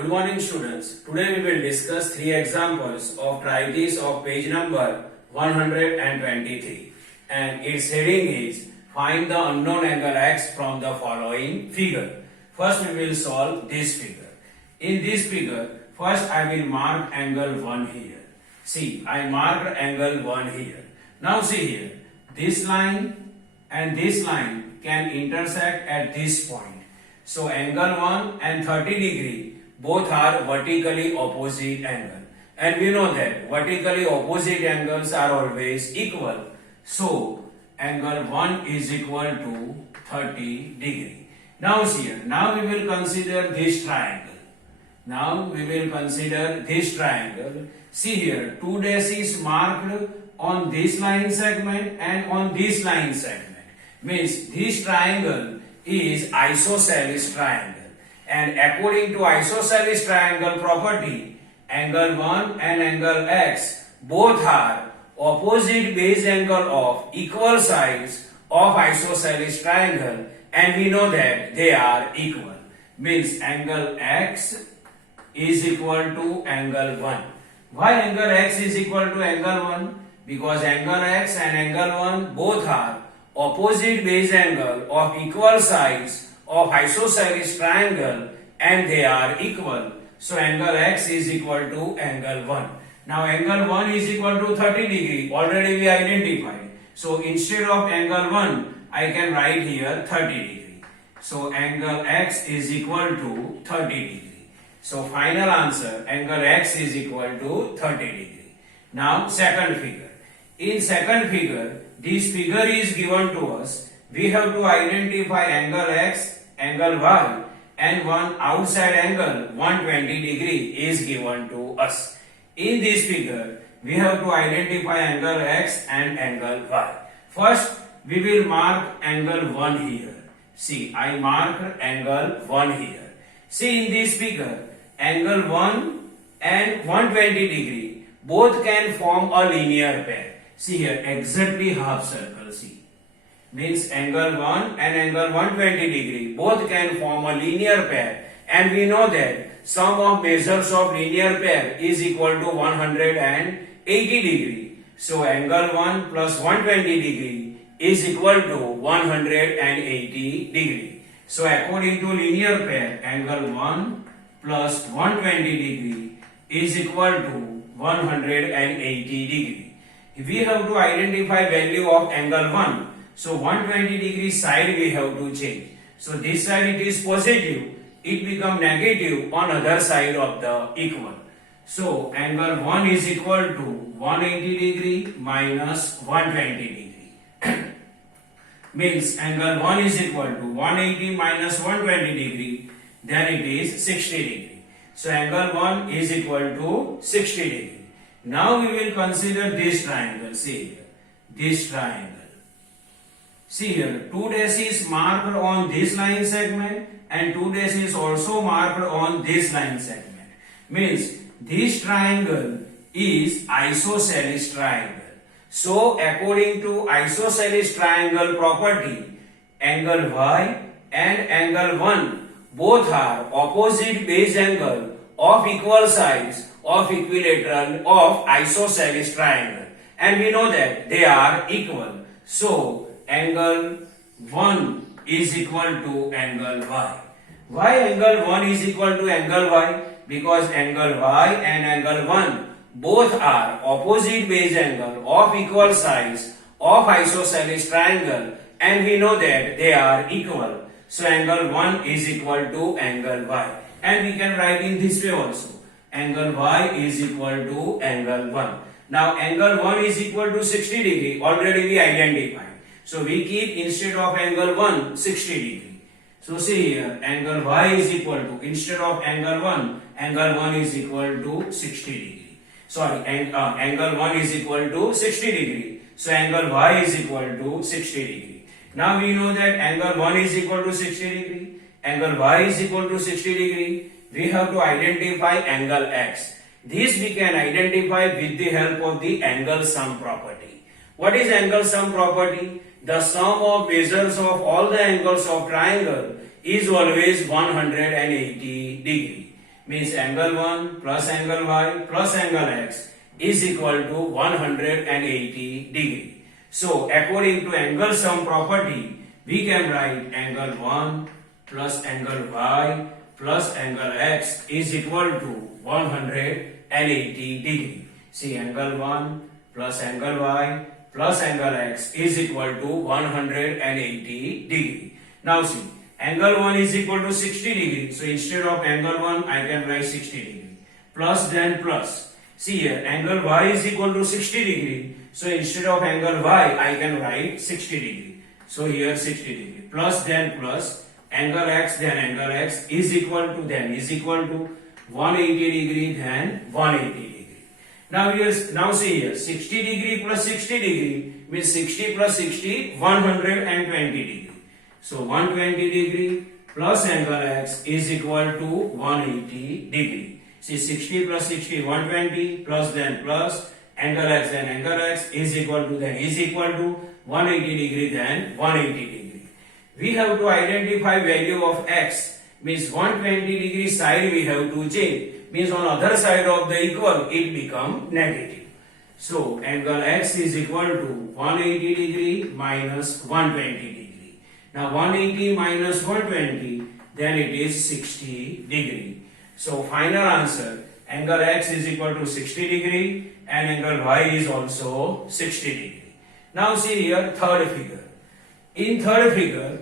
Good morning students. Today we will discuss three examples of trithesis of page number 123 and its heading is find the unknown angle x from the following figure. First we will solve this figure. In this figure, first I will mark angle 1 here. See, I marked angle 1 here. Now see here, this line and this line can intersect at this point. So angle 1 and 30 degree both are vertically opposite angle, and we know that vertically opposite angles are always equal. So angle 1 is equal to 30 degree. Now here, now we will consider this triangle. See here, 2 dash is marked on this line segment and on this line segment. Means this triangle is isosceles triangle. And according to isosceles triangle property, angle 1 and angle x both are opposite base angle of equal sides of isosceles triangle, and we know that they are equal. Means angle x is equal to angle 1. Why angle x is equal to angle 1? Because angle x and angle 1 both are opposite base angle of equal sides of isosceles triangle, and they are equal. So angle x is equal to angle 1. Now angle 1 is equal to 30 degree. Already we identified. So instead of angle 1, I can write here 30 degree. So angle x is equal to 30 degree. So final answer, angle x is equal to 30 degree. Now second figure. In second figure, this figure is given to us. We have to identify angle x, angle y, and one outside angle 120 degree is given to us. In this figure, we have to identify angle x and angle y. First, we will mark angle 1 here. See, I marked angle 1 here. See, in this figure, angle 1 and 120 degree both can form a linear pair. See here, exactly half circle, see. Means angle 1 and angle 120 degree both can form a linear pair, and we know that sum of measures of linear pair is equal to 180 degree. So angle 1 plus 120 degree is equal to 180 degree. So according to linear pair, angle 1 plus 120 degree is equal to 180 degree. We have to identify value of angle 1. So 120 degree side we have to change. So this side it is positive, it become negative on other side of the equal. So angle 1 is equal to 180 degree minus 120 degree. Means angle 1 is equal to 180 minus 120 degree, then it is 60 degree. So angle 1 is equal to 60 degree. Now we will consider this triangle. See here, this triangle. See here, 2 dash is marked on this line segment and 2 dash is also marked on this line segment. Means this triangle is isosceles triangle. So according to isosceles triangle property, angle y and angle 1 both are opposite base angle of equal sides of equilateral of isosceles triangle, and we know that they are equal. So angle 1 is equal to angle y. Why angle 1 is equal to angle y? Because angle y and angle 1 both are opposite base angle of equal sides of isosceles triangle, and we know that they are equal. So angle 1 is equal to angle y, and we can write in this way also. Angle y is equal to angle 1. Now angle 1 is equal to 60 degree. Already we identified. So we keep instead of angle 1 60 degree. So see here, angle y is equal to, instead of angle 1, angle 1 is equal to 60 degree. Sorry, angle 1 is equal to 60 degree. So angle y is equal to 60 degree. Now we know that angle 1 is equal to 60 degree. Angle y is equal to 60 degree. We have to identify angle x. This we can identify with the help of the angle sum property. What is angle sum property? The sum of measures of all the angles of triangle is always 180 degree. means angle 1 plus angle y plus angle x is equal to 180 degree. So according to angle sum property, we can write angle 1 plus angle y plus angle x is equal to 180 degree. See, angle 1 plus angle y plus angle x is equal to 180 degree. Now see, angle 1 is equal to 60 degree. So instead of angle 1, I can write 60 degree. Plus then plus. See here, angle y is equal to 60 degree. So instead of angle y, I can write 60 degree. So here 60 degree. Plus then plus. Angle x then angle x is equal to 180 degree then 180 degree. Now see here, 60 degree plus 60 degree means 60 plus 60, 120 degree. So 120 degree plus angle x is equal to 180 degree. See, 60 plus 60, 120 plus then plus angle x then angle x is equal to 180 degree then 180 degree. We have to identify value of x, means 120 degree side we have to change, means on other side of the equal it become negative. So angle x is equal to 180 degree minus 120 degree. Now 180 minus 120, then it is 60 degree. So final answer, angle x is equal to 60 degree and angle y is also 60 degree. Now see here, third figure. In third figure,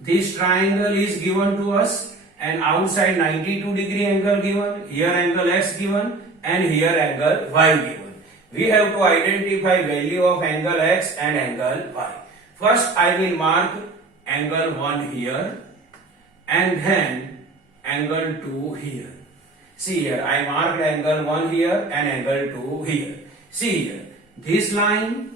this triangle is given to us and outside 92 degree angle given, here angle x given and here angle y given. We have to identify value of angle x and angle y. First I will mark angle 1 here and then angle 2 here. See here, I marked angle 1 here and angle 2 here. See here, this line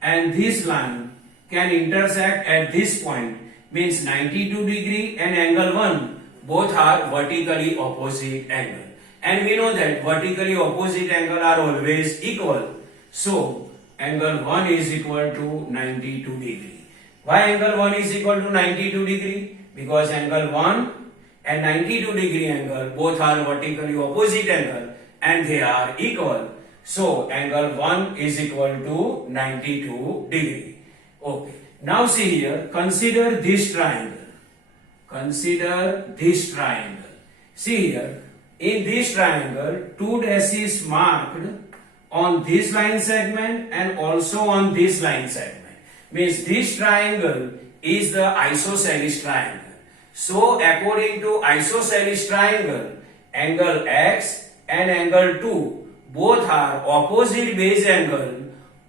and this line can intersect at this point, means 92 degree and angle 1 both are vertically opposite angle, and we know that vertically opposite angle are always equal. So angle 1 is equal to 92 degree. Why angle 1 is equal to 92 degree? Because angle 1 and 92 degree angle both are vertically opposite angle and they are equal. So angle 1 is equal to 92 degree. Okay. Now see here, consider this triangle. Consider this triangle. See here, in this triangle, 2 dash is marked on this line segment and also on this line segment. Means this triangle is the isosceles triangle. So according to isosceles triangle, angle x and angle 2 both are opposite base angle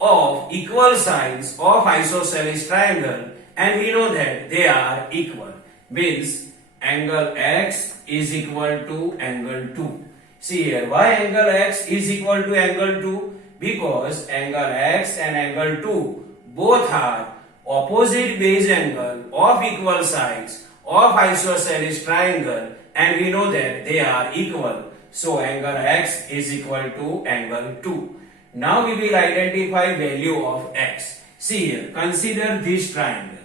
of equal sides of isosceles triangle, and we know that they are equal. Means angle x is equal to angle 2. See here, why angle x is equal to angle 2? Because angle x and angle 2 both are opposite base angle of equal sides of isosceles triangle, and we know that they are equal. So angle x is equal to angle 2. Now we will identify value of x. See here, consider this triangle.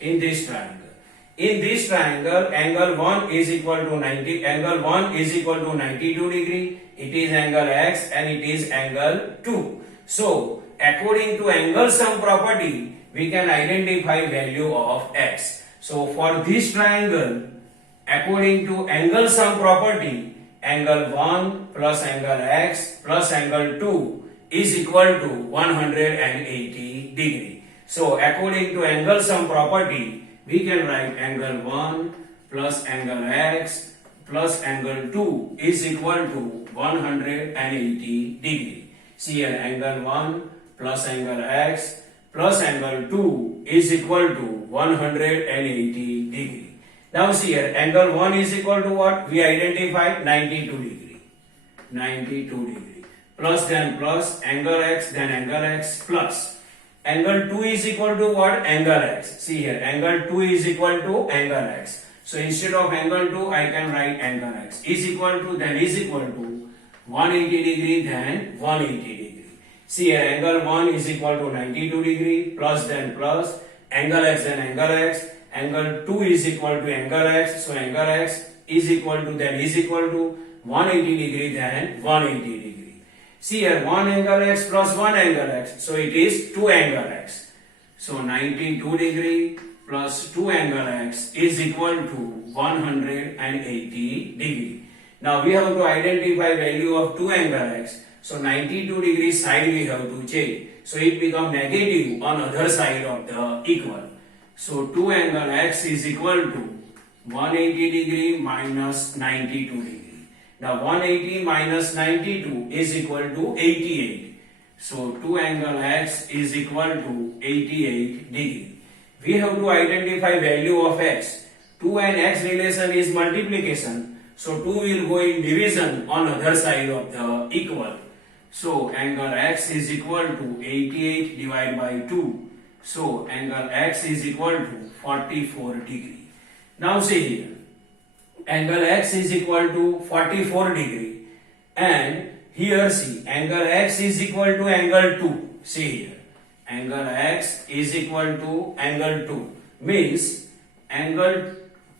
In this triangle, angle 1 is equal to 92 degree. It is angle x and it is angle 2. So according to angle sum property, we can identify value of x. So for this triangle, according to angle sum property, angle 1 plus angle x plus angle 2 is equal to 180 degree. So according to angle sum property, we can write angle 1 plus angle x plus angle 2 is equal to 180 degree. See here, angle 1 plus angle x plus angle 2 is equal to 180 degree. Now see here, angle 1 is equal to what? We identified 92 degree. 92 degree. Plus then plus, angle x then angle x plus. Angle 2 is equal to what? Angle x. See here, angle 2 is equal to angle x. So instead of angle 2, I can write angle x is equal to 180 degree then 180 degree. See here, angle 1 is equal to 92 degree plus then plus, angle x then angle x. Angle 2 is equal to angle x, so angle x is equal to 180 degree then 180 degree. See here, 1 angle x plus 1 angle x, so it is 2 angle x. So 92 degree plus 2 angle x is equal to 180 degree. Now we have to identify value of 2 angle x. So 92 degree side we have to change. So it becomes negative on other side of the equal. So 2 angle x is equal to 180 degree minus 92 degree. Now 180 minus 92 is equal to 88. So 2 angle x is equal to 88 degree. We have to identify value of x. 2 and x relation is multiplication. So 2 will go in division on other side of the equal. So angle x is equal to 88 divided by 2. So angle x is equal to 44 degree. Now see here. Angle x is equal to 44 degree. And here see, angle x is equal to angle 2. See here. Angle x is equal to angle 2. Means angle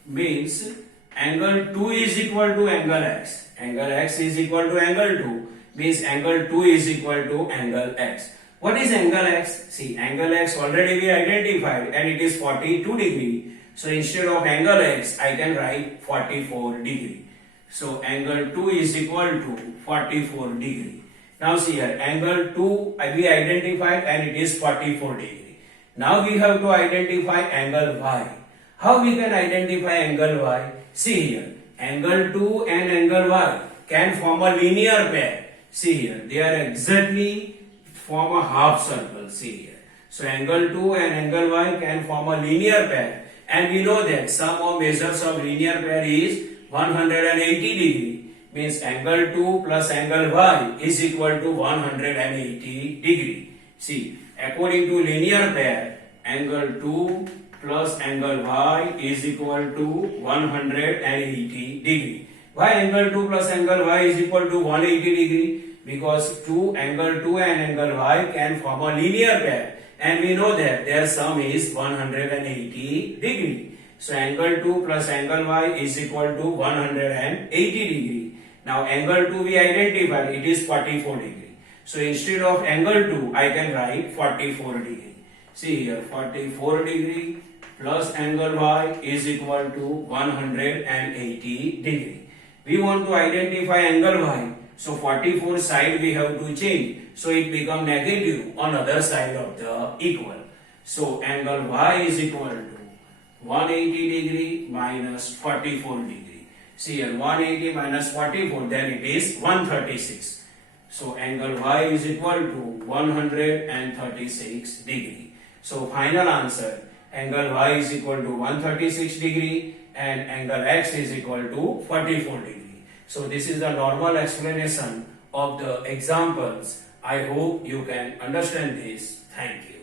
2 is equal to angle x. Angle x is equal to angle 2. Means angle 2 is equal to angle x. What is angle x? See, angle x already we identified and it is 42 degree. So instead of angle x, I can write 44 degree. So angle 2 is equal to 44 degree. Now see here, angle 2 we identified and it is 44 degree. Now we have to identify angle y. How we can identify angle y? See here, angle 2 and angle y can form a linear pair. See here, they are exactly form a half circle. See here. So angle 2 and angle y can form a linear pair. And we know that sum of measures of linear pair is 180 degree. Means angle 2 plus angle y is equal to 180 degree. See, according to linear pair, angle 2 plus angle y is equal to 180 degree. Why angle 2 plus angle y is equal to 180 degree? Because angle 2 and angle y can form a linear pair. And we know that their sum is 180 degree. So angle 2 plus angle y is equal to 180 degree. Now angle 2 we identified, it is 44 degree. So instead of angle 2, I can write 44 degree. See here, 44 degree plus angle y is equal to 180 degree. We want to identify angle y. So 44 side we have to change. So it become negative on other side of the equal. So angle y is equal to 180 degree minus 44 degree. See here, 180 minus 44, then it is 136. So angle y is equal to 136 degree. So final answer, angle y is equal to 136 degree and angle x is equal to 44 degree. So this is the normal explanation of the examples. I hope you can understand this. Thank you.